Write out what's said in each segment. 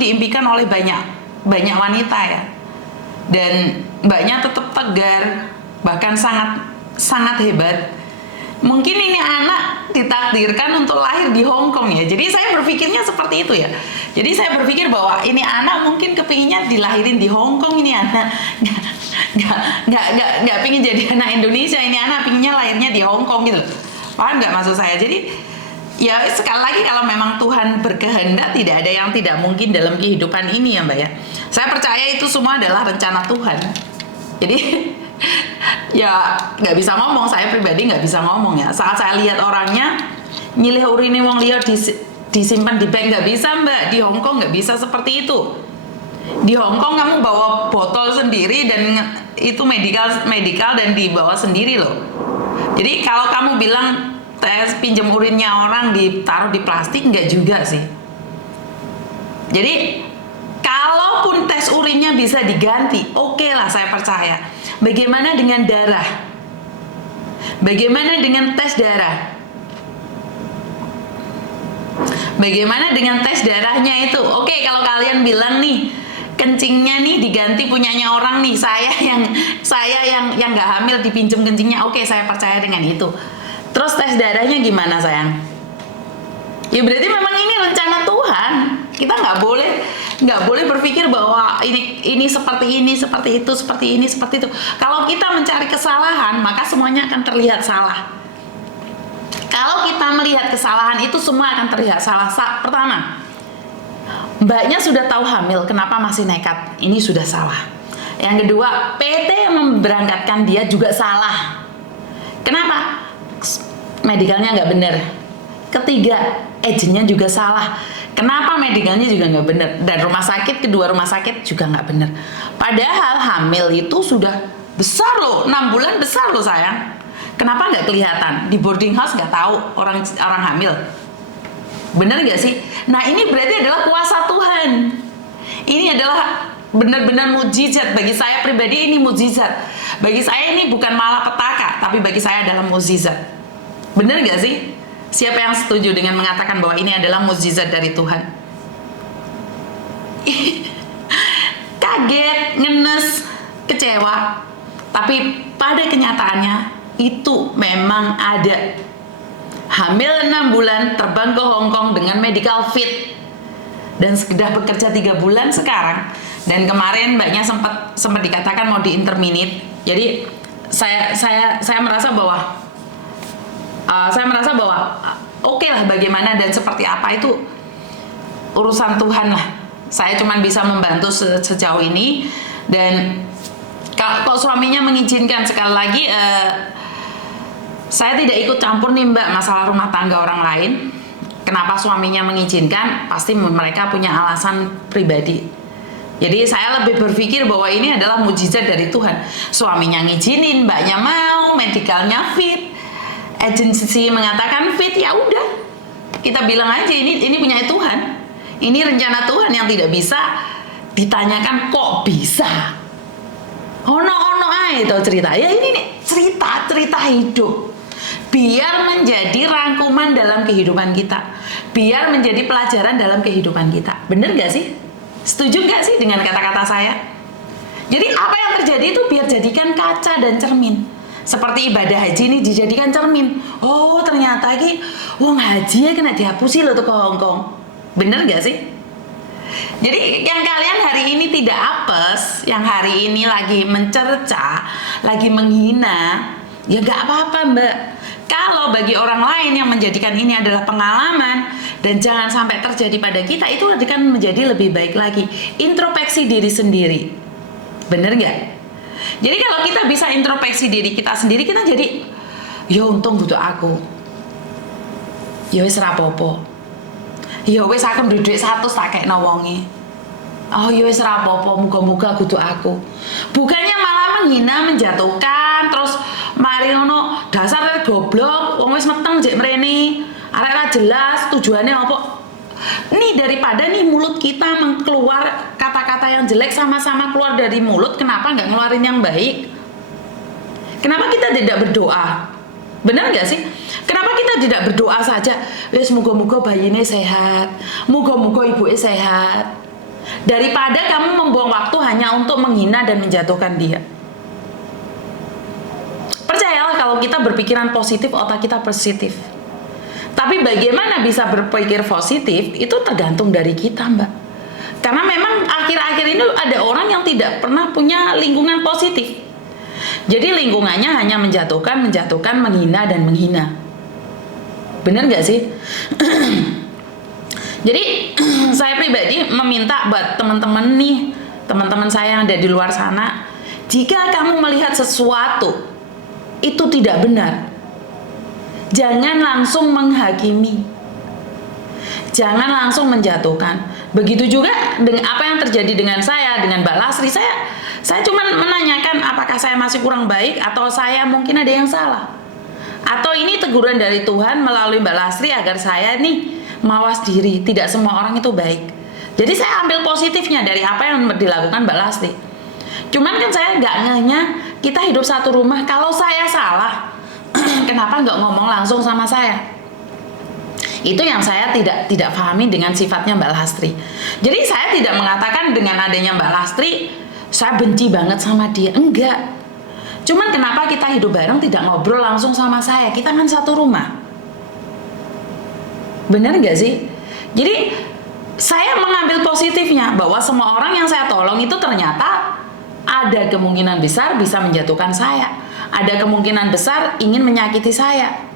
diimpikan oleh banyak wanita ya. Dan mbaknya tetap tegar, bahkan sangat hebat. Mungkin ini anak ditakdirkan untuk lahir di Hong Kong ya. Jadi saya berpikirnya seperti itu ya. Jadi saya berpikir bahwa ini anak mungkin kepinginnya dilahirin di Hong Kong, ini anak nggak pingin jadi anak Indonesia, ini anak pinginnya lahirnya di Hong Kong gitu. Paham nggak maksud saya? Jadi ya sekali lagi kalau memang Tuhan berkehendak, tidak ada yang tidak mungkin dalam kehidupan ini ya Mbak ya. Saya percaya itu semua adalah rencana Tuhan. Jadi ya nggak bisa ngomong, saya pribadi nggak bisa ngomong ya. Saat saya lihat orangnya nyilih urine wong liya disimpan di bag, nggak bisa Mbak. Di Hong Kong nggak bisa seperti itu. Di Hong Kong kamu bawa botol sendiri dan itu medikal dan dibawa sendiri loh. Jadi kalau kamu bilang tes pinjam urinnya orang ditaruh di plastik, nggak juga sih. Jadi kalaupun tes urinnya bisa diganti, oke lah, saya percaya. Bagaimana dengan darah? Bagaimana dengan tes darah? Bagaimana dengan tes darahnya itu? Oke, kalau kalian bilang nih kencingnya nih diganti punyanya orang nih, saya yang nggak hamil dipinjam kencingnya, oke, saya percaya dengan itu. Terus tes darahnya gimana sayang? Ya berarti memang ini rencana Tuhan. Kita nggak boleh berpikir bahwa ini seperti ini, seperti itu, seperti ini, seperti itu. Kalau kita mencari kesalahan, maka semuanya akan terlihat salah. Kalau kita melihat kesalahan, itu semua akan terlihat salah. Pertama, mbaknya sudah tahu hamil, kenapa masih nekat? Ini sudah salah. Yang kedua, PT yang memberangkatkan dia juga salah. Kenapa? Medikalnya nggak benar. Ketiga, agennya juga salah. Kenapa medikalnya juga nggak benar? Dan kedua rumah sakit juga nggak benar. Padahal hamil itu sudah besar loh, 6 bulan besar loh sayang. Kenapa nggak kelihatan? Di boarding house nggak tahu orang hamil. Benar nggak sih? Nah ini berarti adalah kuasa Tuhan. Ini adalah benar-benar mukjizat. Bagi saya pribadi ini mukjizat. Bagi saya ini bukan malapetaka, tapi bagi saya adalah mukjizat. Benar nggak sih? Siapa yang setuju dengan mengatakan bahwa ini adalah mukjizat dari Tuhan? Kaget, ngenes, kecewa. Tapi pada kenyataannya itu memang ada. Hamil 6 bulan, terbang ke Hong Kong dengan medical fit, dan sudah bekerja 3 bulan sekarang. Dan kemarin mbaknya sempat dikatakan mau di-interminate. Jadi saya merasa bahwa oke lah, bagaimana dan seperti apa itu urusan Tuhan lah. Saya cuma bisa membantu sejauh ini. Dan kalau suaminya mengizinkan, sekali lagi saya tidak ikut campur nih Mbak masalah rumah tangga orang lain. Kenapa suaminya mengizinkan? Pasti mereka punya alasan pribadi. Jadi saya lebih berpikir bahwa ini adalah mukjizat dari Tuhan. Suaminya ngizinin, mbaknya mau, medikalnya fit, agensi mengatakan fit, ya udah, kita bilang aja ini punya Tuhan. Ini rencana Tuhan yang tidak bisa ditanyakan kok bisa. Ono aja itu cerita. Ya ini nih cerita hidup. Biar menjadi rangkuman dalam kehidupan kita. Biar menjadi pelajaran dalam kehidupan kita. Bener gak sih? Setuju gak sih dengan kata-kata saya? Jadi apa yang terjadi itu biar jadikan kaca dan cermin. Seperti ibadah haji ini dijadikan cermin. Oh ternyata wong haji ya kena dihapusi loh tuh ke Hong Kong. Bener gak sih? Jadi yang kalian hari ini tidak apes, yang hari ini lagi mencerca, lagi menghina, ya gak apa-apa Mbak. Kalau bagi orang lain yang menjadikan ini adalah pengalaman dan jangan sampai terjadi pada kita, itu akan menjadi lebih baik lagi. Introspeksi diri sendiri. Bener gak? Jadi kalau kita bisa introspeksi diri kita sendiri, kita jadi ya untung butuh aku. Ya wis rapopo. Ya wis aku duit 100 tak kekno wonge. Oh ya wis rapopo, muga-muga kudu aku. Bukannya malah menghina, menjatuhkan, terus mari ngono dasar goblok, wong wis meteng jek mrene. Arek ra jelas tujuannya apa. Nih daripada nih mulut kita keluar kata-kata yang jelek sama-sama keluar dari mulut, kenapa nggak ngeluarin yang baik? Kenapa kita tidak berdoa? Benar nggak sih? Kenapa kita tidak berdoa saja? Wes muga-muga bayinya sehat, muga-muga ibunya sehat. daripada kamu membuang waktu hanya untuk menghina dan menjatuhkan dia. Percayalah, kalau kita berpikiran positif, otak kita positif. Tapi bagaimana bisa berpikir positif itu tergantung dari kita, Mbak. Karena memang akhir-akhir ini ada orang yang tidak pernah punya lingkungan positif. Jadi lingkungannya hanya menjatuhkan, menghina dan menghina. Bener gak sih? Jadi saya pribadi meminta buat teman-teman nih, teman-teman saya yang ada di luar sana, jika kamu melihat sesuatu itu tidak benar, jangan langsung menghakimi, jangan langsung menjatuhkan. Begitu juga dengan apa yang terjadi dengan saya, dengan Mbak Lasri. Saya cuma menanyakan apakah saya masih kurang baik atau saya mungkin ada yang salah, atau ini teguran dari Tuhan melalui Mbak Lasri agar saya nih mawas diri. Tidak semua orang itu baik. Jadi saya ambil positifnya dari apa yang dilakukan Mbak Lasri. Cuman kan saya nggak ngehnya, kita hidup satu rumah, kalau saya salah kenapa nggak ngomong langsung sama saya? Itu yang saya tidak pahami dengan sifatnya Mbak Lastri. Jadi saya tidak mengatakan dengan adanya Mbak Lastri saya benci banget sama dia, enggak. Cuman kenapa kita hidup bareng tidak ngobrol langsung sama saya? Kita kan satu rumah. Benar nggak sih? Jadi saya mengambil positifnya bahwa semua orang yang saya tolong itu ternyata ada kemungkinan besar bisa menjatuhkan saya, ada kemungkinan besar ingin menyakiti saya.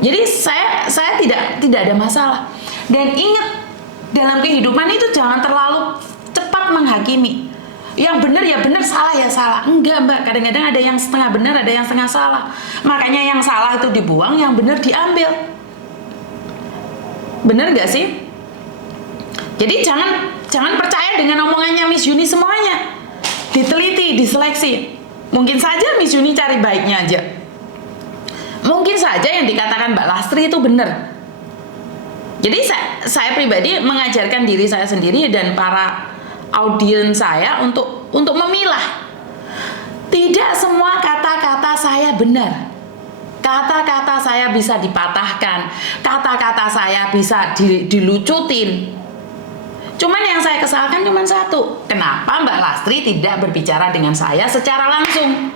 Jadi saya tidak ada masalah. Dan ingat, dalam kehidupan itu jangan terlalu cepat menghakimi. Yang benar ya benar, salah ya salah. Enggak, Mbak, kadang-kadang ada yang setengah benar, ada yang setengah salah. Makanya yang salah itu dibuang, yang benar diambil. Benar gak sih? Jadi jangan percaya dengan omongannya Miss Yuni semuanya. Diteliti, diseleksi. Mungkin saja Miss Yuni cari baiknya aja. Mungkin saja yang dikatakan Mbak Lastri itu benar. Jadi saya pribadi mengajarkan diri saya sendiri dan para audiens saya untuk memilah. Tidak semua kata-kata saya benar. Kata-kata saya bisa dipatahkan, kata-kata saya bisa dilucutin. Cuman yang saya kesalkan cuma satu, kenapa Mbak Lastri tidak berbicara dengan saya secara langsung?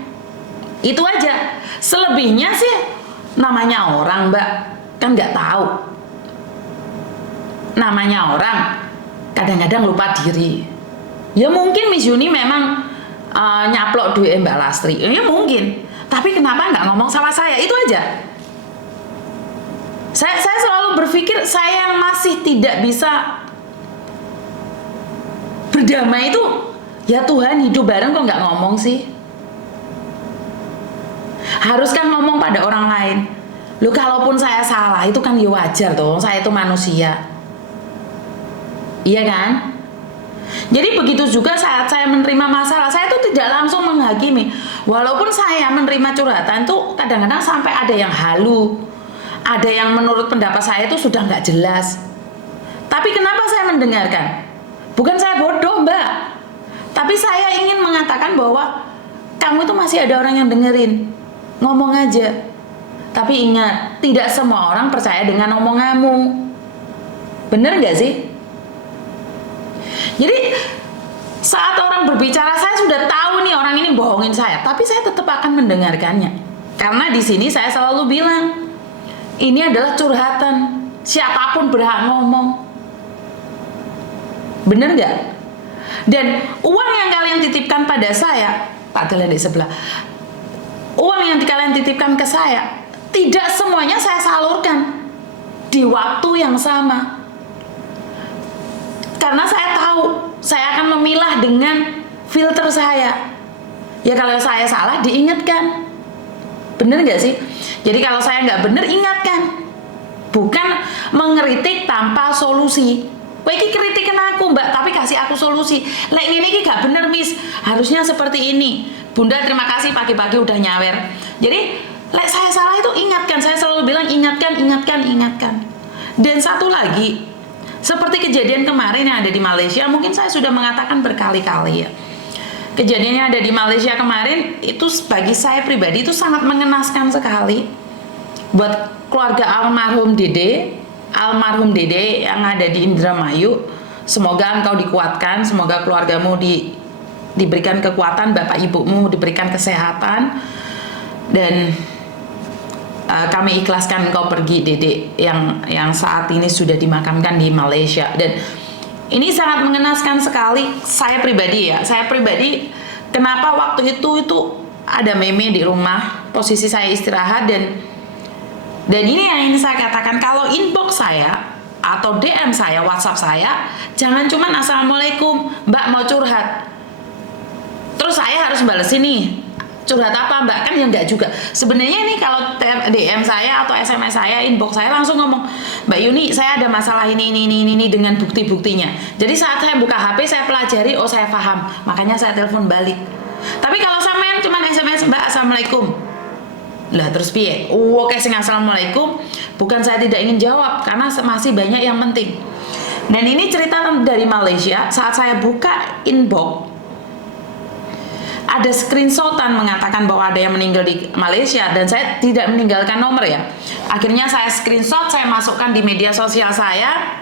Itu aja. Selebihnya sih namanya orang, Mbak, kan nggak tahu. Namanya orang kadang-kadang lupa diri. Ya mungkin Miss Yuni memang nyaplok duit Mbak Lastri, ya mungkin. Tapi kenapa nggak ngomong sama saya? Itu aja. Saya selalu berpikir saya yang masih tidak bisa berdamai itu, ya Tuhan, hidup bareng kok nggak ngomong sih? Haruskah ngomong pada orang lain? Loh, kalaupun saya salah itu kan ya wajar toh, saya itu manusia. Iya kan? Jadi begitu juga saat saya menerima masalah, saya itu tidak langsung menghakimi. Walaupun saya menerima curhatan tuh kadang-kadang sampai ada yang halu, ada yang menurut pendapat saya itu sudah nggak jelas. Tapi kenapa saya mendengarkan? Bukan saya bodoh, Mbak. Tapi saya ingin mengatakan bahwa kamu itu masih ada orang yang dengerin. Ngomong aja. Tapi ingat, tidak semua orang percaya dengan omonganmu. Bener nggak sih? Jadi saat orang berbicara, saya sudah tahu nih orang ini bohongin saya, tapi saya tetap akan mendengarkannya. Karena di sini saya selalu bilang, ini adalah curhatan. Siapapun berhak ngomong. Bener nggak? Dan uang yang kalian titipkan pada saya, Pak Delen di sebelah, uang yang kalian titipkan ke saya, tidak semuanya saya salurkan di waktu yang sama. Karena saya tahu, saya akan memilah dengan filter saya. Ya kalau saya salah, diingatkan. Bener nggak sih? Jadi kalau saya nggak bener, ingatkan. Bukan mengeritik tanpa solusi. Wah, ini kritikin aku, Mbak, tapi kasih aku solusi. Lek ini gak bener, Miss. Harusnya seperti ini. Bunda, terima kasih pagi-pagi udah nyawer. Jadi, lek saya salah itu ingatkan. Saya selalu bilang ingatkan. Dan satu lagi, seperti kejadian kemarin yang ada di Malaysia, mungkin saya sudah mengatakan berkali-kali ya. Kejadian yang ada di Malaysia kemarin itu bagi saya pribadi itu sangat mengenaskan sekali. Buat keluarga almarhum Dede yang ada di Indramayu, Semoga engkau dikuatkan, semoga keluargamu diberikan kekuatan, bapak ibumu diberikan kesehatan, dan kami ikhlaskan engkau pergi, Dedek, yang saat ini sudah dimakamkan di Malaysia. Dan ini sangat mengenaskan sekali. Saya pribadi, kenapa waktu itu ada meme di rumah, posisi saya istirahat, dan ini yang ingin saya katakan, kalau inbox saya atau DM saya, WhatsApp saya, jangan cuman assalamualaikum, Mbak mau curhat, terus saya harus balas ini. Curhat apa Mbak? Kan ya enggak juga. Sebenarnya nih kalau DM saya atau SMS saya, inbox saya, langsung ngomong, Mbak Yuni, saya ada masalah ini dengan bukti-buktinya. Jadi saat saya buka HP, saya pelajari, oh saya paham, makanya saya telepon balik. Tapi kalau sampean cuma SMS, Mbak assalamualaikum, lah terus piye? Oke, sing assalamualaikum, bukan saya tidak ingin jawab, karena masih banyak yang penting. Dan ini cerita dari Malaysia. Saat saya buka inbox, ada screenshotan mengatakan bahwa ada yang meninggal di Malaysia, dan saya tidak meninggalkan nomor ya. Akhirnya saya screenshot, saya masukkan di media sosial saya,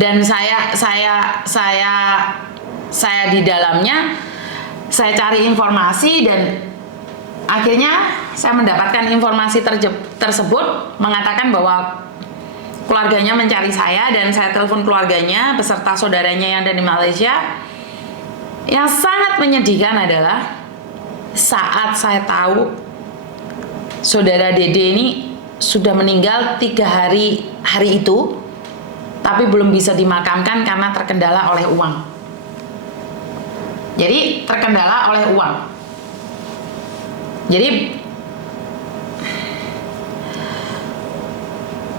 dan saya di dalamnya saya cari informasi, dan akhirnya saya mendapatkan informasi tersebut mengatakan bahwa keluarganya mencari saya, dan saya telepon keluarganya beserta saudaranya yang ada di Malaysia. Yang sangat menyedihkan adalah saat saya tahu saudara Dede ini sudah meninggal 3 hari itu, tapi belum bisa dimakamkan karena terkendala oleh uang. Jadi terkendala oleh uang. Jadi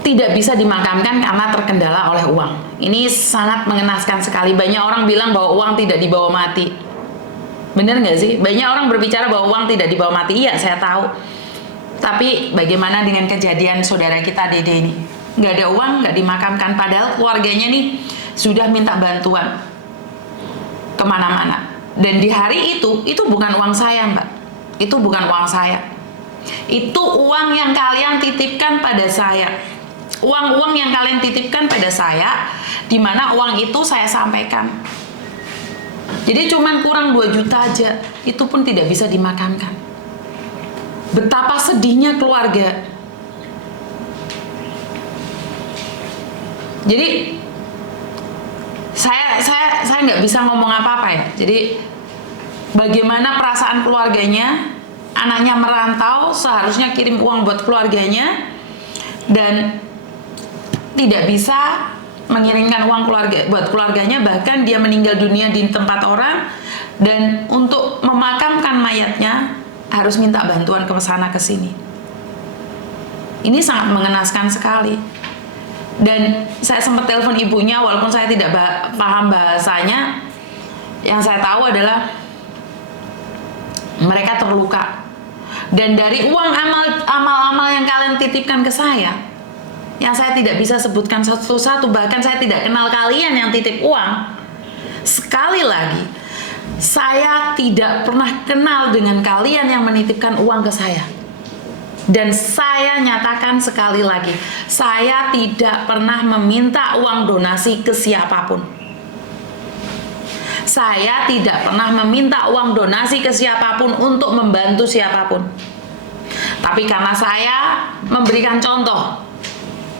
tidak bisa dimakamkan karena terkendala oleh uang. Ini sangat mengenaskan sekali. Banyak orang bilang bahwa uang tidak dibawa mati. Bener nggak sih? Banyak orang berbicara bahwa uang tidak dibawa mati. Iya, saya tahu. Tapi bagaimana dengan kejadian saudara kita Dede ini? Nggak ada uang, nggak dimakamkan. Padahal keluarganya nih sudah minta bantuan kemana-mana. Dan di hari itu bukan uang saya, Mbak. Itu bukan uang saya. Itu uang yang kalian titipkan pada saya. Uang-uang yang kalian titipkan pada saya, di mana uang itu saya sampaikan. Jadi cuman kurang 2 juta aja, itu pun tidak bisa dimakamkan. Betapa sedihnya keluarga. Jadi saya nggak bisa ngomong apa-apa ya. Jadi bagaimana perasaan keluarganya, anaknya merantau, seharusnya kirim uang buat keluarganya, dan tidak bisa mengirimkan uang buat keluarganya, bahkan dia meninggal dunia di tempat orang, dan untuk memakamkan mayatnya harus minta bantuan ke sana ke sini. Ini sangat mengenaskan sekali. Dan saya sempat telepon ibunya, walaupun saya tidak paham bahasanya. Yang saya tahu adalah mereka terluka. Dan dari uang amal-amal yang kalian titipkan ke saya, yang saya tidak bisa sebutkan satu-satu, bahkan saya tidak kenal kalian yang titip uang. Sekali lagi, saya tidak pernah kenal dengan kalian yang menitipkan uang ke saya. Dan saya nyatakan sekali lagi, saya tidak pernah meminta uang donasi ke siapapun. Saya tidak pernah meminta uang donasi ke siapapun untuk membantu siapapun. Tapi karena saya memberikan contoh,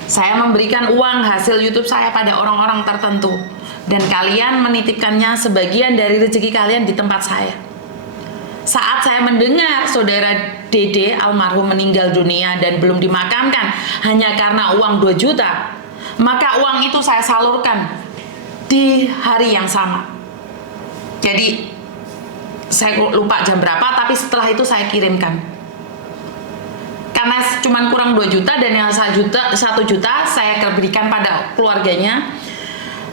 saya memberikan uang hasil YouTube saya pada orang-orang tertentu, dan kalian menitipkannya sebagian dari rezeki kalian di tempat saya. Saat saya mendengar saudara Dede almarhum meninggal dunia dan belum dimakamkan hanya karena uang 2 juta, maka uang itu saya salurkan di hari yang sama. Jadi saya lupa jam berapa, tapi setelah itu saya kirimkan. Karena cuma kurang 2 juta, dan yang 1 juta saya berikan pada keluarganya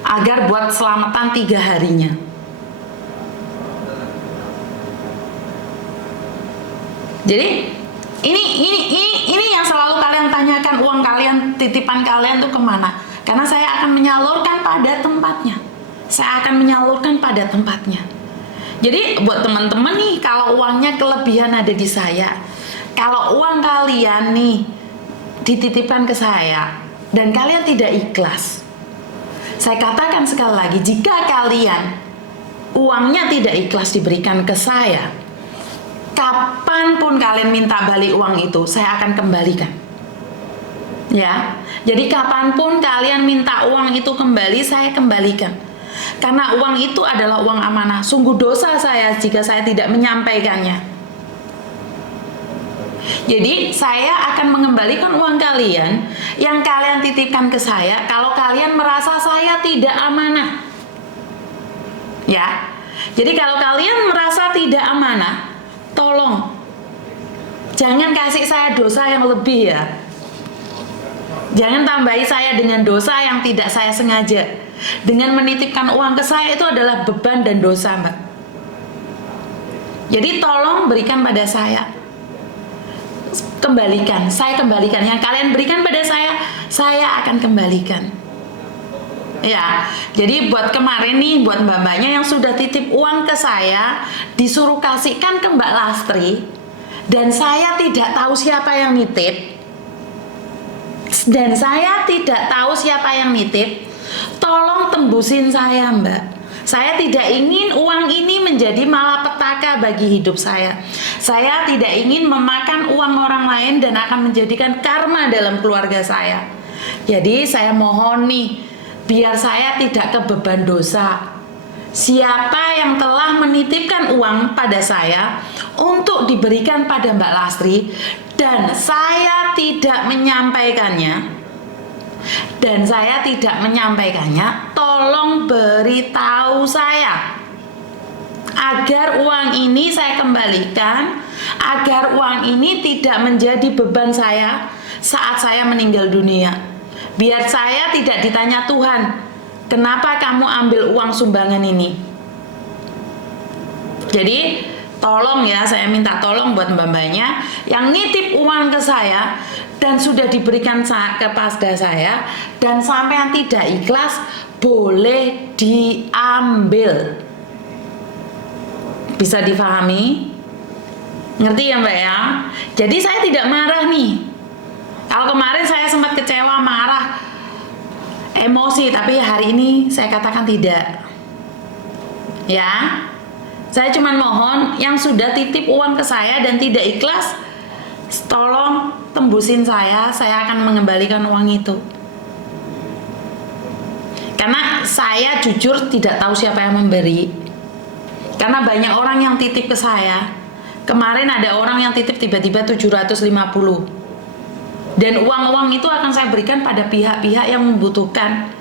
agar buat selamatan 3 harinya. Jadi ini yang selalu kalian tanyakan, uang kalian, titipan kalian tuh kemana? Karena saya akan menyalurkan pada tempatnya. Saya akan menyalurkan pada tempatnya. Jadi buat teman-teman nih, kalau uangnya kelebihan ada di saya, kalau uang kalian nih dititipkan ke saya dan kalian tidak ikhlas, Saya katakan sekali lagi, jika kalian uangnya tidak ikhlas diberikan ke saya, kapanpun kalian minta balik uang itu, saya akan kembalikan. Ya, jadi kapanpun kalian minta uang itu kembali, saya kembalikan. Karena uang itu adalah uang amanah. Sungguh dosa saya jika saya tidak menyampaikannya. Jadi saya akan mengembalikan uang kalian yang kalian titipkan ke saya kalau kalian merasa saya tidak amanah. Ya. Jadi kalau kalian merasa tidak amanah, tolong jangan kasih saya dosa yang lebih ya. Jangan tambahi saya dengan dosa yang tidak saya sengaja. Dengan menitipkan uang ke saya itu adalah beban dan dosa, Mbak. Jadi tolong berikan pada saya. Kembalikan, saya kembalikan. Yang kalian berikan pada saya akan kembalikan. Ya, jadi buat kemarin nih, buat mbak-mbaknya yang sudah titip uang ke saya, disuruh kasihkan ke Mbak Lastri, dan saya tidak tahu siapa yang nitip, tolong tembusin saya, Mbak. Saya tidak ingin uang ini menjadi malapetaka bagi hidup saya. Saya tidak ingin memakan uang orang lain dan akan menjadikan karma dalam keluarga saya. Jadi saya mohon nih, biar saya tidak kebeban dosa. Siapa yang telah menitipkan uang pada saya untuk diberikan pada Mbak Lastri dan saya tidak menyampaikannya, tolong beritahu saya agar uang ini saya kembalikan, agar uang ini tidak menjadi beban saya saat saya meninggal dunia. Biar saya tidak ditanya Tuhan, kenapa kamu ambil uang sumbangan ini? Jadi tolong ya, saya minta tolong buat mbak-mbaknya yang nitip uang ke saya dan sudah diberikan kepada saya dan sampai yang tidak ikhlas, boleh diambil. Bisa difahami? Ngerti ya Mbak ya? Jadi saya tidak marah nih. Kalau kemarin saya sempat kecewa, marah, emosi, tapi hari ini saya katakan tidak. Ya, saya cuma mohon yang sudah titip uang ke saya dan tidak ikhlas, tolong tembusin saya akan mengembalikan uang itu. Karena saya jujur tidak tahu siapa yang memberi. Karena banyak orang yang titip ke saya. Kemarin ada orang yang titip tiba-tiba 750. Dan uang-uang itu akan saya berikan pada pihak-pihak yang membutuhkan.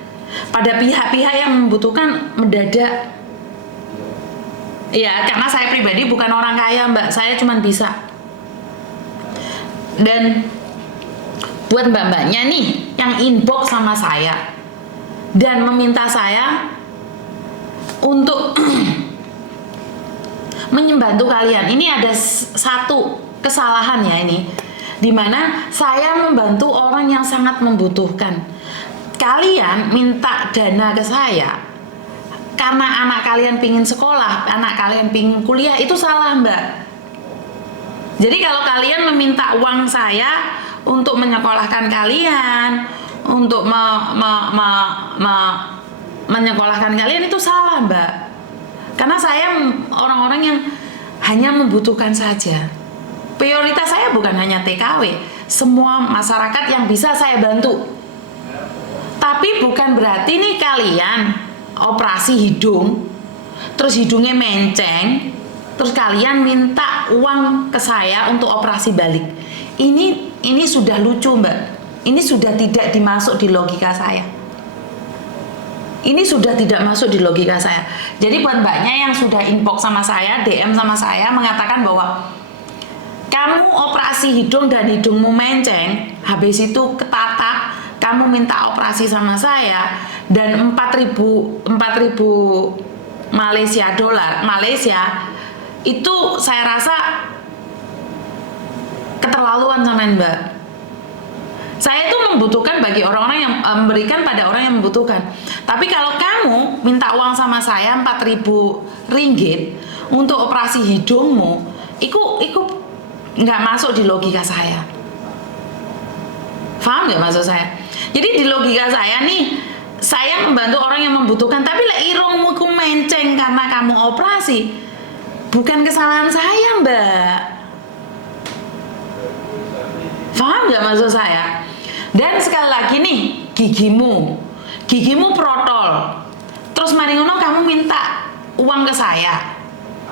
Pada pihak-pihak yang membutuhkan mendadak. Ya, karena saya pribadi bukan orang kaya, Mbak. Saya cuma bisa. Dan buat mbak-mbaknya nih yang inbox sama saya dan meminta saya untuk membantu kalian. Ini ada satu kesalahan ya ini, dimana saya membantu orang yang sangat membutuhkan. Kalian minta dana ke saya karena anak kalian pingin sekolah, anak kalian pingin kuliah, itu salah Mbak. Jadi kalau kalian meminta uang saya untuk menyekolahkan kalian, untuk menyekolahkan kalian, itu salah Mbak. Karena saya orang-orang yang hanya membutuhkan saja. Prioritas saya bukan hanya TKW, semua masyarakat yang bisa saya bantu. Tapi bukan berarti nih kalian operasi hidung, terus hidungnya menceng, terus kalian minta uang ke saya untuk operasi balik. Ini sudah lucu Mbak. Ini sudah tidak dimasuk di logika saya. Ini sudah tidak masuk di logika saya. Jadi buat mbaknya yang sudah inbox sama saya, DM sama saya, mengatakan bahwa kamu operasi hidung dan hidungmu menceng, habis itu ketatak, kamu minta operasi sama saya, dan 4.000 Malaysia, itu saya rasa keterlaluan sama Mbak. Saya itu membutuhkan bagi orang-orang yang memberikan pada orang yang membutuhkan. Tapi kalau kamu minta uang sama saya 4.000 ringgit untuk operasi hidungmu, itu nggak masuk di logika saya. Paham nggak maksud saya? Jadi di logika saya nih, saya membantu orang yang membutuhkan, tapi lek irungmu ku menceng karena kamu operasi, bukan kesalahan saya, Mbak. Paham nggak maksud saya? Dan sekali lagi nih, gigimu protol, terus mari ngono kamu minta uang ke saya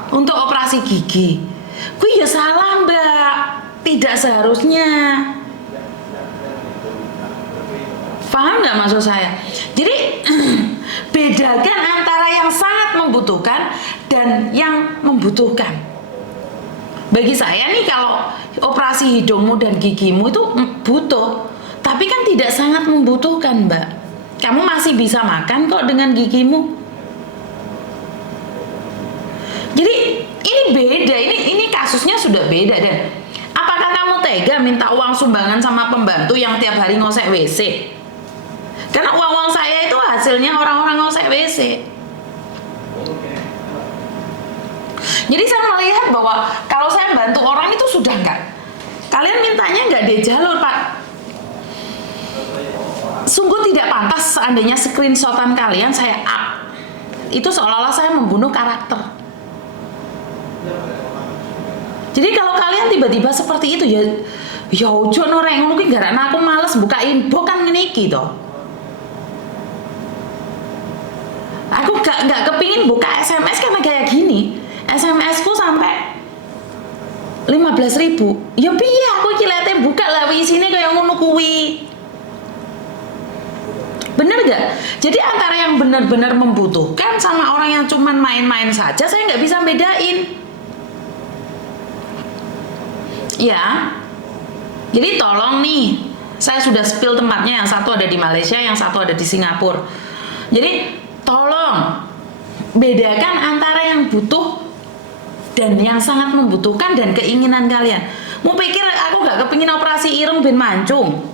untuk operasi gigi, kuwi ya salah, Mbak. Tidak seharusnya. Paham nggak maksud saya? Jadi bedakan antara yang sangat membutuhkan dan yang membutuhkan. Bagi saya nih, kalau operasi hidungmu dan gigimu itu butuh, tapi kan tidak sangat membutuhkan, Mbak. Kamu masih bisa makan kok dengan gigimu. Jadi ini beda, ini kasusnya sudah beda. Dan apakah kamu tega minta uang sumbangan sama pembantu yang tiap hari ngosek WC? Karena uang saya itu hasilnya orang-orang ngosek WC. Jadi saya melihat bahwa kalau saya bantu orang itu sudah enggak. Kalian mintanya enggak di jalur, Pak. Sungguh tidak pantas seandainya screenshotan kalian saya up. Itu seolah-olah saya membunuh karakter. Jadi kalau kalian tiba-tiba seperti itu, ya ojo noreng ngono ki garane aku males buka info kan ngene iki to. Aku gak kepingin buka SMS karena kayak gini. SMS ku sampai 15.000. Ya piye aku iki lete buka lah isine kaya ngono kuwi. Bener gak? Jadi antara yang benar-benar membutuhkan sama orang yang cuman main-main saja, saya nggak bisa bedain. Ya. Jadi tolong nih, saya sudah spill tempatnya, yang satu ada di Malaysia, yang satu ada di Singapura. Jadi tolong bedakan antara yang butuh dan yang sangat membutuhkan dan keinginan kalian. Mau pikir aku gak kepingin operasi irung ben mancung?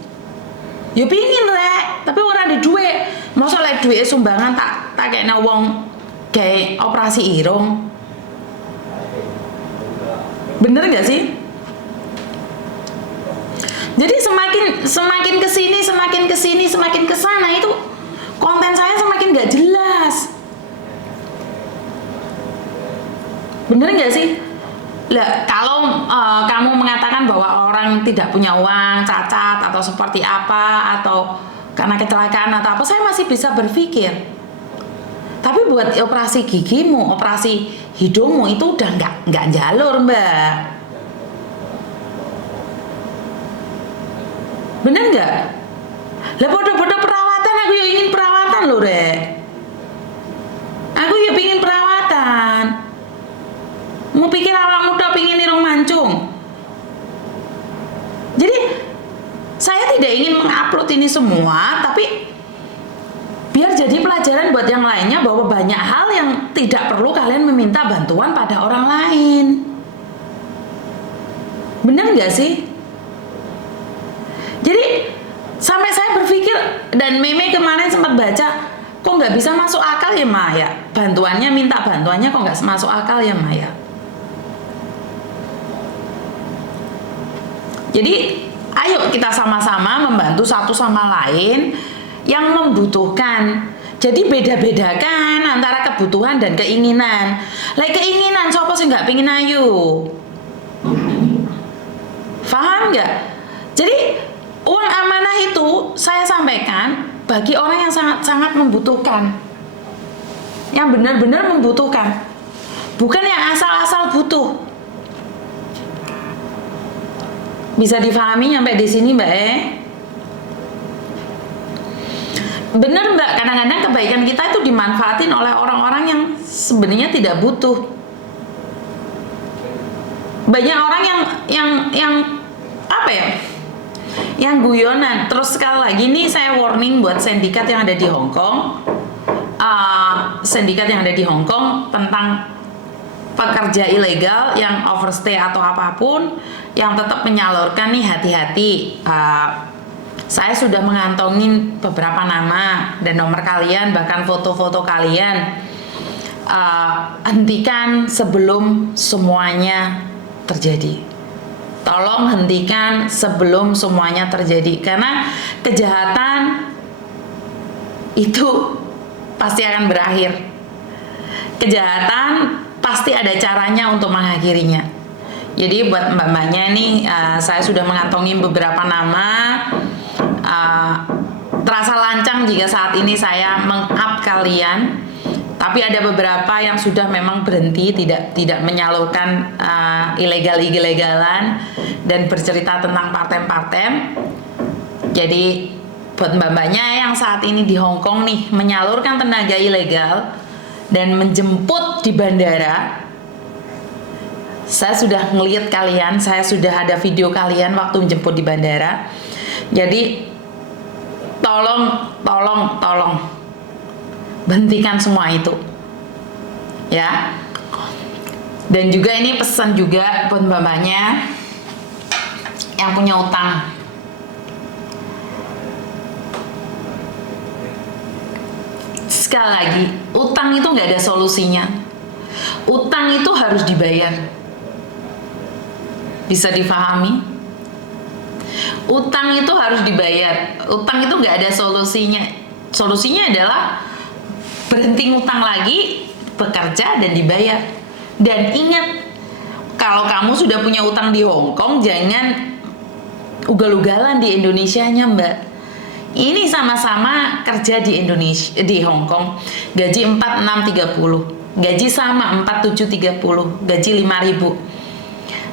Ya pingin rek, tapi orang ada duit. Masa lek duit sumbangan tak kena wong kayak operasi irung? Bener gak sih? Jadi semakin kesini, semakin kesana itu konten saya semakin gak jelas. Bener gak sih? Lah, kalau kamu mengatakan bahwa orang tidak punya uang, cacat atau seperti apa, atau karena kecelakaan atau apa, saya masih bisa berpikir. Tapi buat operasi gigimu, operasi hidungmu itu udah nggak jalur, Mbak. Bener nggak? Lah bodoh-bodoh perawatan, aku ya ingin perawatan loh, Rek. Aku ya pingin perawatan. Mau pikir awak muda pingin irung mancung. Jadi saya tidak ingin mengupload ini semua, tapi biar jadi pelajaran buat yang lainnya bahwa banyak hal yang tidak perlu kalian meminta bantuan pada orang lain. Bener nggak sih? Jadi sampai saya berpikir, dan Meme kemarin sempat baca, kok nggak bisa masuk akal ya Maya? Bantuannya, minta bantuannya kok nggak masuk akal ya Maya? Jadi ayo kita sama-sama membantu satu sama lain yang membutuhkan. Jadi beda-bedakan antara kebutuhan dan keinginan. Like keinginan, siapa sih nggak pingin ayu? Paham nggak? Jadi uang amanah itu saya sampaikan bagi orang yang sangat-sangat membutuhkan, yang benar-benar membutuhkan, bukan yang asal-asal butuh. Bisa difahami sampai di sini, Mbak? Bener Mbak, kadang-kadang kebaikan kita itu dimanfaatin oleh orang-orang yang sebenarnya tidak butuh. Banyak orang yang apa ya? Yang guyonan. Terus sekali lagi nih saya warning buat sindikat yang ada di Hong Kong. Sindikat yang ada di Hong Kong tentang pekerja ilegal yang overstay atau apapun yang tetap menyalurkan nih, hati-hati. Saya sudah mengantongin beberapa nama dan nomor kalian, bahkan foto-foto kalian. Hentikan sebelum semuanya terjadi. Tolong hentikan sebelum semuanya terjadi, karena kejahatan itu pasti akan berakhir. Kejahatan pasti ada caranya untuk mengakhirinya. Jadi buat mbak-mbaknya nih, saya sudah mengantongi beberapa nama. Terasa lancang jika saat ini saya meng-up kalian, tapi ada beberapa yang sudah memang berhenti, tidak menyalurkan ilegalan dan bercerita tentang partem-partem. Jadi buat mbak-mbaknya yang saat ini di Hong Kong nih menyalurkan tenaga ilegal dan menjemput di bandara, saya sudah ngelihat kalian, saya sudah ada video kalian waktu menjemput di bandara. Jadi tolong hentikan semua itu ya. Dan juga ini pesan juga buat mbak-mbaknya yang punya utang. Sekali lagi, utang itu nggak ada solusinya. Utang itu harus dibayar. Bisa difahami? Utang itu harus dibayar. Utang itu nggak ada solusinya. Solusinya adalah berhenti ngutang lagi, bekerja dan dibayar. Dan ingat, kalau kamu sudah punya utang di Hong Kong, jangan ugal-ugalan di Indonesianya, Mbak. Ini sama-sama kerja di Indonesia, di Hong Kong, gaji 4630, gaji sama 4730, gaji 5000.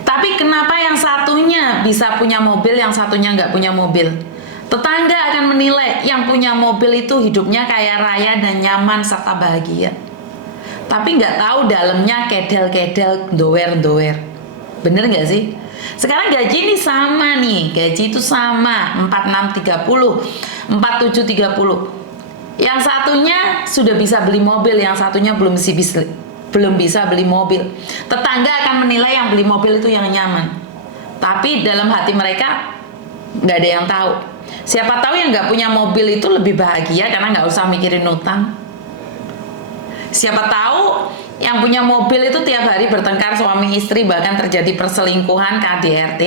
Tapi kenapa yang satunya bisa punya mobil, yang satunya nggak punya mobil? Tetangga akan menilai yang punya mobil itu hidupnya kaya raya dan nyaman serta bahagia. Tapi nggak tahu dalamnya kedel-kedel, doer-doer. Bener nggak sih? Sekarang gaji ini sama nih, gaji itu sama 4630, 4730. Yang satunya sudah bisa beli mobil, yang satunya belum bisa beli mobil. Tetangga akan menilai yang beli mobil itu yang nyaman. Tapi dalam hati mereka nggak ada yang tahu. Siapa tahu yang nggak punya mobil itu lebih bahagia karena nggak usah mikirin utang. Siapa tahu yang punya mobil itu tiap hari bertengkar suami istri, bahkan terjadi perselingkuhan, KDRT.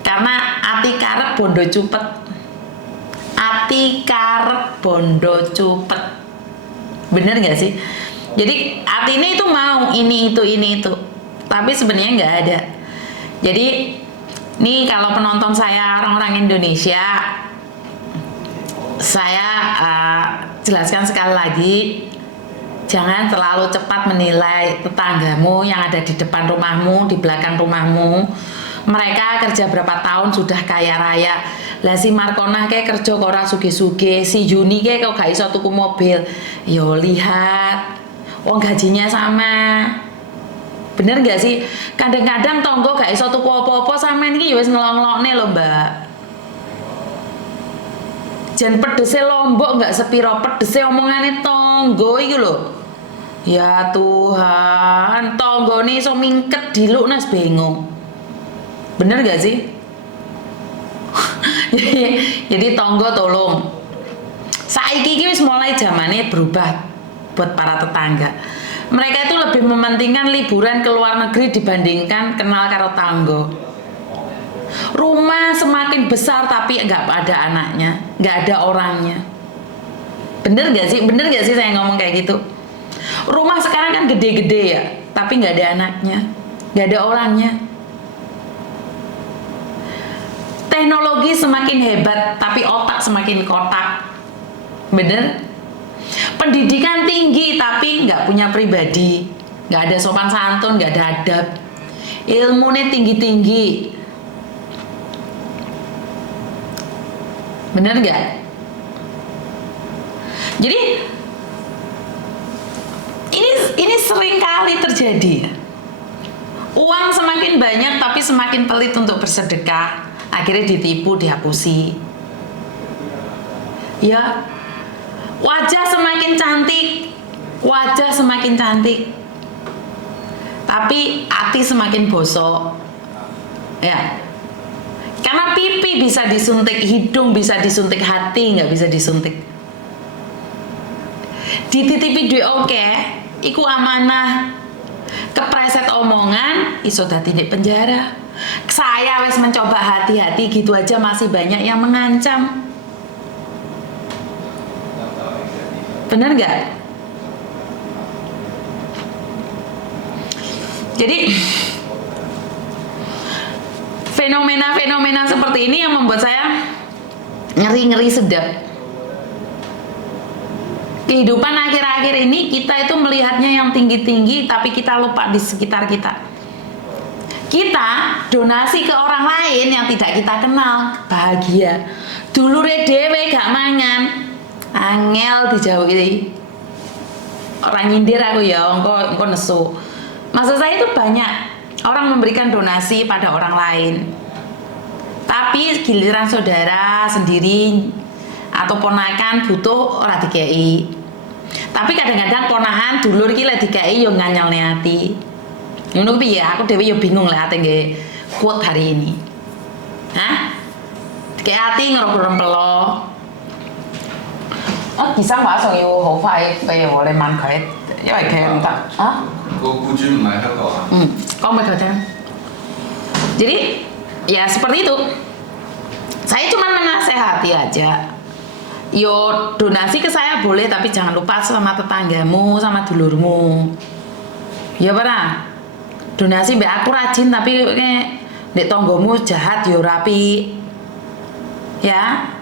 Karena ati karep bondo cupet. Ati karep bondo cupet. Bener gak sih? Jadi hati ini itu mau ini itu. Tapi sebenarnya nggak ada. Jadi nih kalau penonton saya orang-orang Indonesia, saya jelaskan sekali lagi. Jangan terlalu cepat menilai tetanggamu yang ada di depan rumahmu, di belakang rumahmu. Mereka kerja berapa tahun sudah kaya raya. Lah si Markona kayak kerja kok ora sugih-sugih, si Juni kayak kok gak iso tuku mobil. Yo lihat, wong gajinya sama. Bener gak sih? Kadang-kadang tonggo gak iso tuku apa-apa sampean iki ya wis ngelong-ngelokne lho, Mbak. Jan pedese Lombok gak sepiro pedese omongane tonggo iki lho. Ya Tuhan, tonggo nih iso mingket diluk nas bingung. Bener gak sih? jadi tonggo tolong. Saiki iki wis mulai zamane berubah buat para tetangga. Mereka itu lebih mementingkan liburan ke luar negeri dibandingkan kenal karo tanggo. Rumah semakin besar tapi nggak ada anaknya, nggak ada orangnya. Bener gak sih? Bener gak sih saya ngomong kayak gitu? Rumah sekarang kan gede-gede ya, tapi nggak ada anaknya, nggak ada orangnya. Teknologi semakin hebat, tapi otak semakin kotak. Bener? Pendidikan tinggi, tapi nggak punya pribadi, nggak ada sopan santun, nggak ada adab. Ilmunya tinggi-tinggi. Bener nggak? Jadi ini sering kali terjadi. Uang semakin banyak tapi semakin pelit untuk bersedekah. Akhirnya ditipu, dihapusi. Ya, wajah semakin cantik, tapi hati semakin bosok. Ya, karena pipi bisa disuntik, hidung bisa disuntik, hati nggak bisa disuntik. Dititipi duit oke, iku amanah. Kepreset omongan, iso dadi di penjara. Saya wis mencoba hati-hati gitu aja masih banyak yang mengancam. Bener nggak? Jadi fenomena-fenomena seperti ini yang membuat saya ngeri-ngeri sedap. Kehidupan akhir-akhir ini kita itu melihatnya yang tinggi-tinggi, tapi kita lupa di sekitar kita. Kita donasi ke orang lain yang tidak kita kenal, bahagia. Dulure dhewe gak mangan, angel dijauhi. Orang nyindir aku ya, engko nesu. Maksud saya itu banyak orang memberikan donasi pada orang lain, tapi giliran saudara sendiri atau ponakan butuh ora dikei. Tapi kadang-kadang ponakan dulur iki lek dikei yo nganyelne ati. Ngono piye ya, aku dhewe yo bingung lek ate nggih quote hari ini. Hah? Dikei ati ngrempelo.其實馬上要好快飛喎，你問佢，因為佢唔得啊。個僱主唔係香港啊。講俾佢聽。Jadi ya seperti itu. Saya cuma menasehati aja. Yo donasi ke saya boleh, tapi jangan lupa sama tetanggamu, sama dulurmu. Ya pernah. Donasi mbak aku rajin tapi nek tonggomu jahat yo rapi. Ya.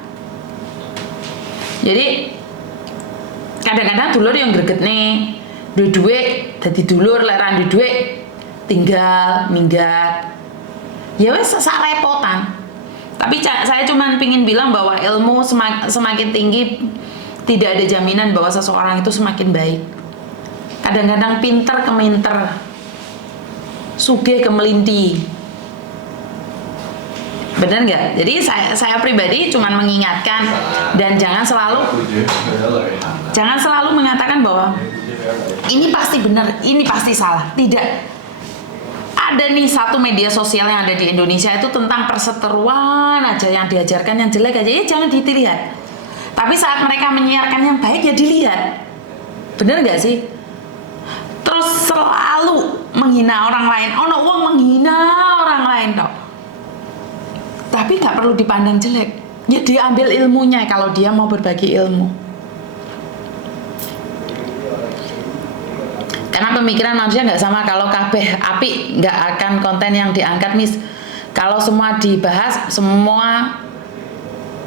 Jadi kadang-kadang dulur yang greget nih, duit dadi dulur lek ra duit tinggal minggat. Ya wes repotan. Tapi saya cuma pingin bilang bahwa ilmu semakin tinggi tidak ada jaminan bahwa seseorang itu semakin baik. Kadang-kadang pinter keminter, sugih kemelinti. Benar nggak? Jadi saya pribadi cuma mengingatkan dan jangan selalu mengatakan bahwa ini pasti benar, ini pasti salah. Tidak. Ada nih satu media sosial yang ada di Indonesia itu tentang perseteruan aja yang diajarkan, yang jelek aja ya jangan dilihat. Tapi saat mereka menyiarkan yang baik ya dilihat. Benar nggak sih? Terus selalu menghina orang lain. Ono wong menghina orang lain dok. Tapi nggak perlu dipandang jelek. Ya diambil ilmunya kalau dia mau berbagi ilmu. Karena pemikiran manusia nggak sama. Kalau kabeh api nggak akan konten yang diangkat mis. Kalau semua dibahas, semua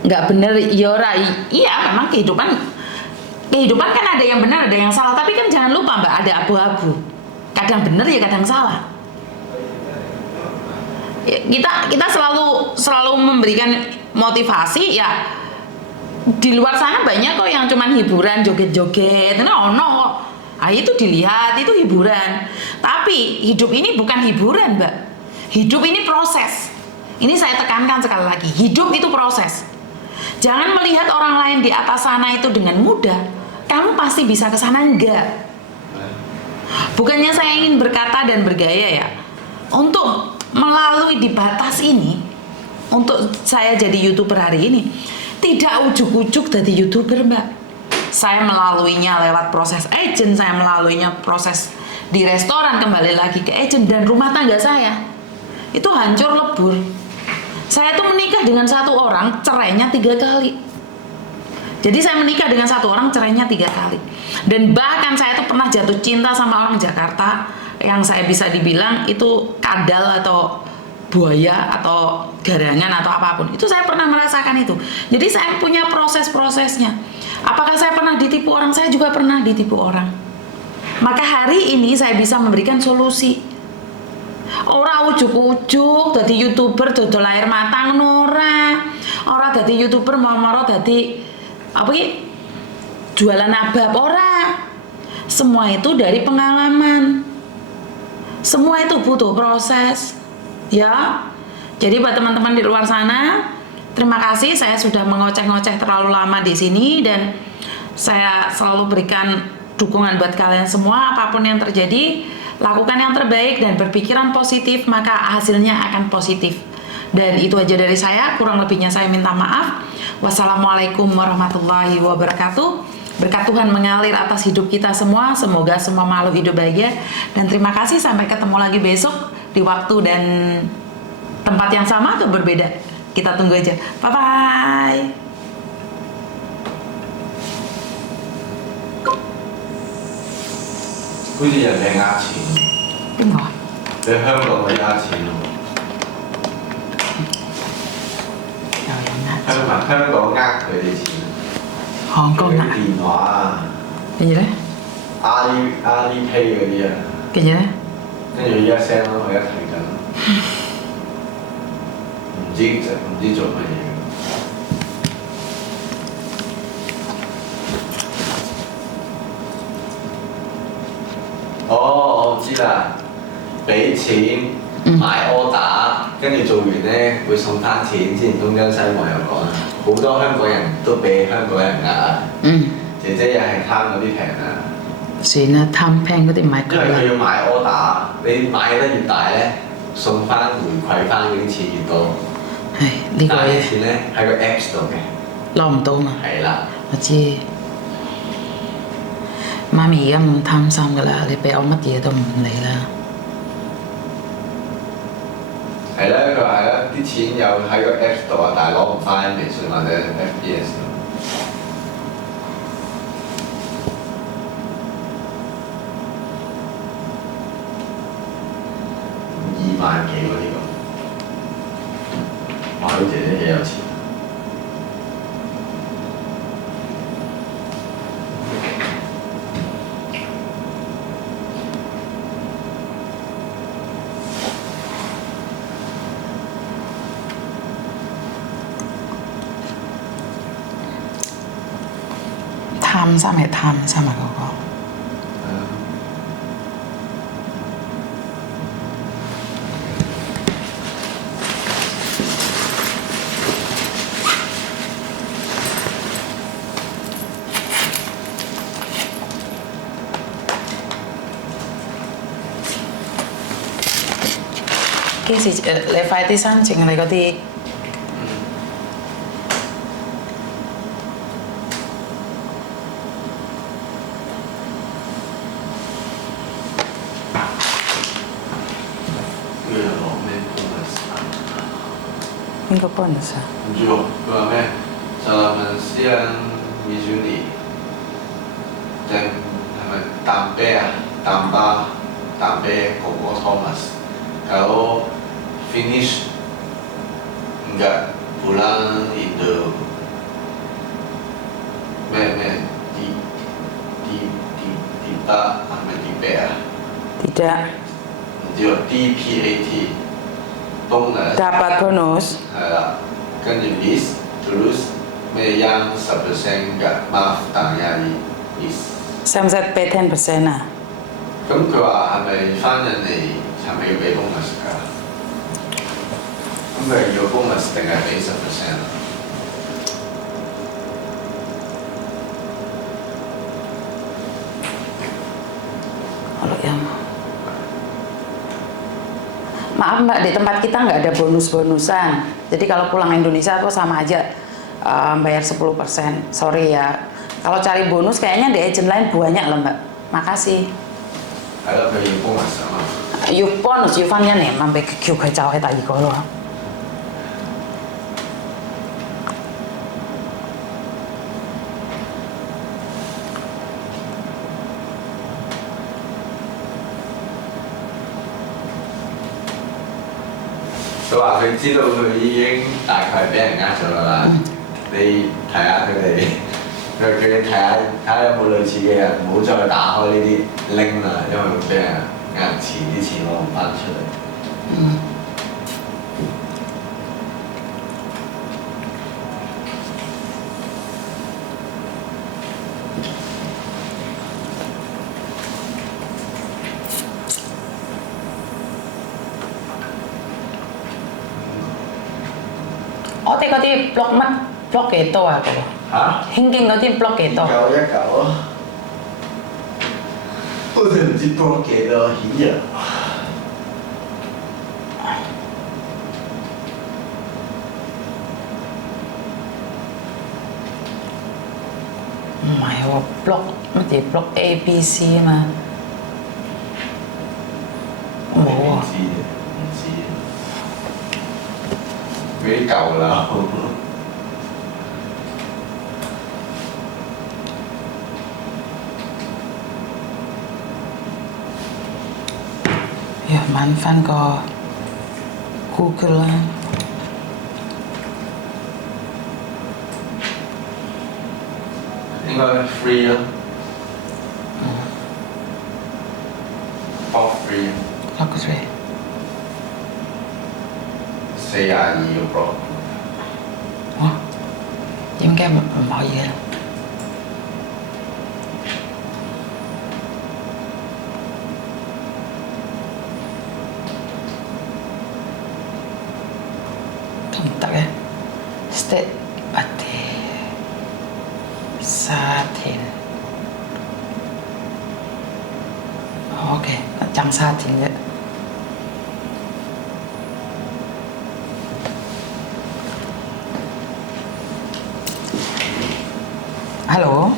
nggak bener. Iya memang kehidupan kan ada yang benar, ada yang salah. Tapi kan jangan lupa mbak, ada abu-abu. Kadang bener ya kadang salah. Kita selalu memberikan motivasi ya. Di luar sana banyak kok yang cuman hiburan, joget-joget. No. Itu dilihat, itu hiburan. Tapi hidup ini bukan hiburan, Mbak. Hidup ini proses. Ini saya tekankan sekali lagi. Hidup itu proses. Jangan melihat orang lain di atas sana itu dengan mudah. Kamu pasti bisa ke sana, enggak. Bukannya saya ingin berkata dan bergaya ya. Untuk melalui di batas ini, untuk saya jadi YouTuber hari ini, tidak ujuk-ujuk jadi YouTuber, Mbak. Saya melaluinya lewat proses agent, saya melaluinya proses di restoran, kembali lagi ke agent, dan rumah tangga saya itu hancur lebur. Saya tuh menikah dengan satu orang, cerainya 3 kali. Jadi saya menikah dengan satu orang, cerainya 3 kali. Dan bahkan saya tuh pernah jatuh cinta sama orang Jakarta yang saya bisa dibilang itu kadal atau buaya atau garangan atau apapun. Itu saya pernah merasakan itu. Jadi saya punya proses-prosesnya. Apakah saya pernah ditipu orang? Saya juga pernah ditipu orang. Maka hari ini saya bisa memberikan solusi. Ora ujuk-ujuk dadi YouTuber dodol air mata ora. Ora dadi YouTuber mau-mau dadi apa ki? Jualan abab ora. Semua itu dari pengalaman. Semua itu butuh proses. Ya. Jadi buat teman-teman di luar sana, terima kasih saya sudah mengoceh-ngoceh terlalu lama di sini dan saya selalu berikan dukungan buat kalian semua. Apapun yang terjadi, lakukan yang terbaik dan berpikiran positif, maka hasilnya akan positif. Dan itu aja dari saya, kurang lebihnya saya minta maaf. Wassalamualaikum warahmatullahi wabarakatuh. Berkat Tuhan mengalir atas hidup kita semua. Semoga semua makhluk hidup bahagia. Dan terima kasih, sampai ketemu lagi besok di waktu dan tempat yang sama atau berbeda. Kita tunggu aja. Bye-bye. 好似人哋呃錢，邊個啊？你香港嗰啲呃錢喎，又有呃香港呃佢哋錢，佢韓國呃，電話啊，跟住咧，Alipay 嗰啲啊，跟住咧，跟住依家 send 咯，我而家睇緊，唔知做乜嘢。哦，我知啦，俾錢買 order，跟住做完咧會送翻錢。之前東張西望有講啊，好多香港人都俾香港人呃啊。姐姐又係貪嗰啲平啊。算啦，貪平嗰啲唔係因為佢啦。佢要買 order，你買得越大咧，送翻回饋翻嗰啲錢越多。唉，呢個但係啲錢咧喺個 Apps 度嘅。攞唔到嘛。係啦。我知。媽咪而家冇貪心㗎啦，你俾我乜嘢都唔理啦。係啦，佢話係啦，啲錢有喺個 Apps 度啊，但係攞唔翻微信或者 FPS 度。2萬幾喎呢個，哇！啲姐姐幾有錢。貪心係貪心啊嗰個。幾時你快啲申請你嗰啲。邊個 bonus 啊？唔知喎，佢話咩？就問私人美少年，定係咪淡啤啊？淡啤哥哥 Thomas，有 finish enggak pulang itu 咩Dipa係咪 Dipa 啊？ Tidak. 唔知喎 DPAT bonus。Dapat bonus. 係啦，跟住 list terus 咩 yang 10% nggak maaf tanya list。Samsat pay 10% 啊？咁佢話係咪翻印嚟係咪要俾 bonus 㗎？咁佢係要 bonus 定係俾10%啊？Kalau yang maaf Mbak, di tempat kita nggak ada bonus-bonusan. Jadi kalau pulang Indonesia tuh sama aja bayar 10%. Sorry ya. Kalau cari bonus kayaknya di agent lain banyak loh Mbak. Makasih. 係咯，佢要 bonus 啊嘛。要 bonus 要翻1年蚊俾叫佢就喺第二個咯。佢話佢知道佢已經大概係俾人呃咗啦。你睇下佢哋，佢睇下有冇類似嘅人，唔好再打開呢啲 link 啦，因為會俾人呃錢，啲錢攞唔翻出嚟。我哋嗰啲 block 乜 block 幾多啊？嗰個嚇？興經嗰啲 block 幾多？有一嚿啊！我哋唔知 block 幾多顯人。唔係喎，block 乜嘢 block A、B、C 啊嘛。冇啊。唔知。嗰啲舊樓。晚翻個 Google 啦。應該 free 咯，for free， 落個出嚟。42個 Pro。哇！點解唔可以嘅？都唔得嘅。State 不地沙田。OK，爭沙田啫。Halo.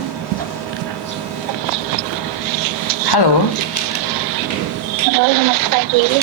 Halo. Halo, selamat pagi.